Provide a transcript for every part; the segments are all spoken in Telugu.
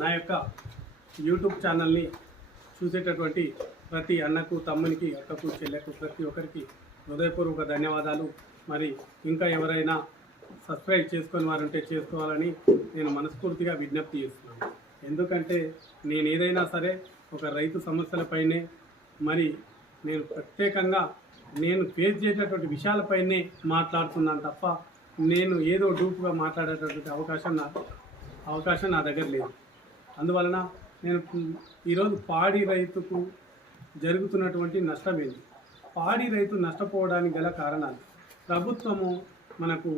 నా యొక్క యూట్యూబ్ ఛానల్ని చూసేటటువంటి ప్రతి అన్నకు తమ్మునికి అక్కకు చెల్లెకు ప్రతి ఒక్కరికి హృదయపూర్వక ధన్యవాదాలు. మరి ఇంకా ఎవరైనా సబ్స్క్రైబ్ చేసుకొని వారుంటే చేసుకోవాలని నేను మనస్ఫూర్తిగా విజ్ఞప్తి చేస్తున్నాను. ఎందుకంటే నేను ఏదైనా సరే ఒక రైతు సమస్యలపైనే మరి నేను ప్రత్యేకంగా నేను ఫేస్ చేసేటటువంటి విషయాలపైనే మాట్లాడుతున్నాను తప్ప నేను ఏదో డూపుగా మాట్లాడేటటువంటి అవకాశం నా అవకాశం నా దగ్గర లేదు. అందువలన నేను ఈరోజు పాడి రైతుకు జరుగుతున్నటువంటి నష్టం ఏంటి పాడి రైతు నష్టపోవడానికి గల కారణాలు. ప్రభుత్వము మనకు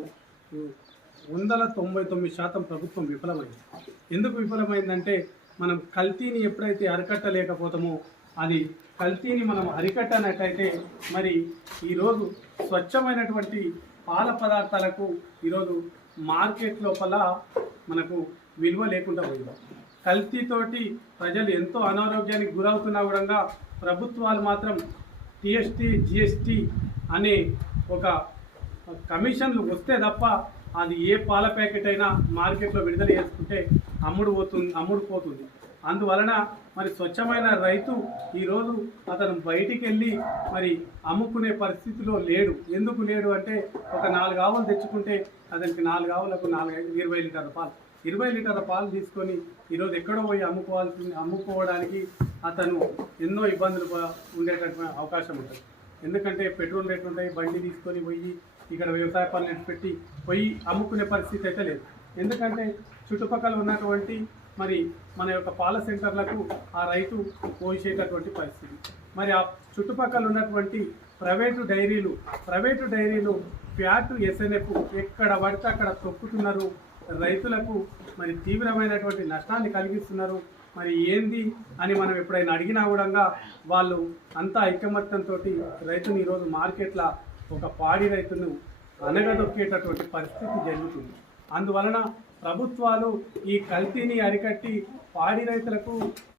వందల తొంభై తొమ్మిది శాతం ప్రభుత్వం విఫలమైంది. ఎందుకు విఫలమైందంటే మనం కల్తీని ఎప్పుడైతే అరికట్టలేకపోతామో అది కల్తీని మనం అరికట్టనట్టయితే మరి ఈరోజు స్వచ్ఛమైనటువంటి పాల పదార్థాలకు ఈరోజు మార్కెట్ లోపల మనకు విలువ లేకుండా పోయింది. కల్తీతోటి ప్రజలు ఎంతో అనారోగ్యానికి గురవుతున్నా కూడా ప్రభుత్వాలు మాత్రం టీఎస్టీ జిఎస్టీ అనే ఒక కమిషన్లు వస్తే తప్ప అది ఏ పాల ప్యాకెట్ అయినా మార్కెట్లో విడుదల చేసుకుంటే అమ్ముడు పోతుంది అమ్ముడు పోతుంది. అందువలన మరి స్వచ్ఛమైన రైతు ఈరోజు అతను బయటికి వెళ్ళి మరి అమ్ముకునే పరిస్థితిలో లేడు. ఎందుకు లేడు అంటే ఒక నాలుగు ఆవులు తెచ్చుకుంటే అతనికి నాలుగు ఆవులకు నాలుగు ఇరవై లీటర్ల పాలు. ఇరవై లీటర్ల పాలు తీసుకొని ఈరోజు ఎక్కడో పోయి అమ్ముకోవాల్సి అమ్ముకోవడానికి అతను ఎన్నో ఇబ్బందులు ఉండేటటువంటి అవకాశం ఉంటుంది. ఎందుకంటే పెట్రోల్ రేట్లు ఉంటాయి బండి తీసుకొని పోయి ఇక్కడ వ్యవసాయ పనులు పెట్టి పోయి అమ్ముకునే పరిస్థితి అయితే లేదు. ఎందుకంటే చుట్టుపక్కల ఉన్నటువంటి మరి మన యొక్క పాల సెంటర్లకు ఆ రైతు పోసేటటువంటి పరిస్థితి. మరి ఆ చుట్టుపక్కల ఉన్నటువంటి ప్రైవేటు డైరీలు ప్రైవేటు డైరీలు ఫ్యాట్ ఎస్ఎన్ఎఫ్ ఎక్కడ పడితే అక్కడ తొక్కుతున్నారు. రైతులకు మరి తీవ్రమైనటువంటి నష్టాన్ని కలిగిస్తున్నారు. మరి ఏంది అని మనం ఎప్పుడైనా అడిగినా కూడా వాళ్ళు అంతా ఐకమత్యంతో రైతుని ఈరోజు మార్కెట్ల ఒక పాడి రైతును అనగదొక్కేటటువంటి పరిస్థితి జరుగుతుంది. అందువలన ప్రభుత్వాలు ఈ కల్తీని అరికట్టి పాడి రైతులకు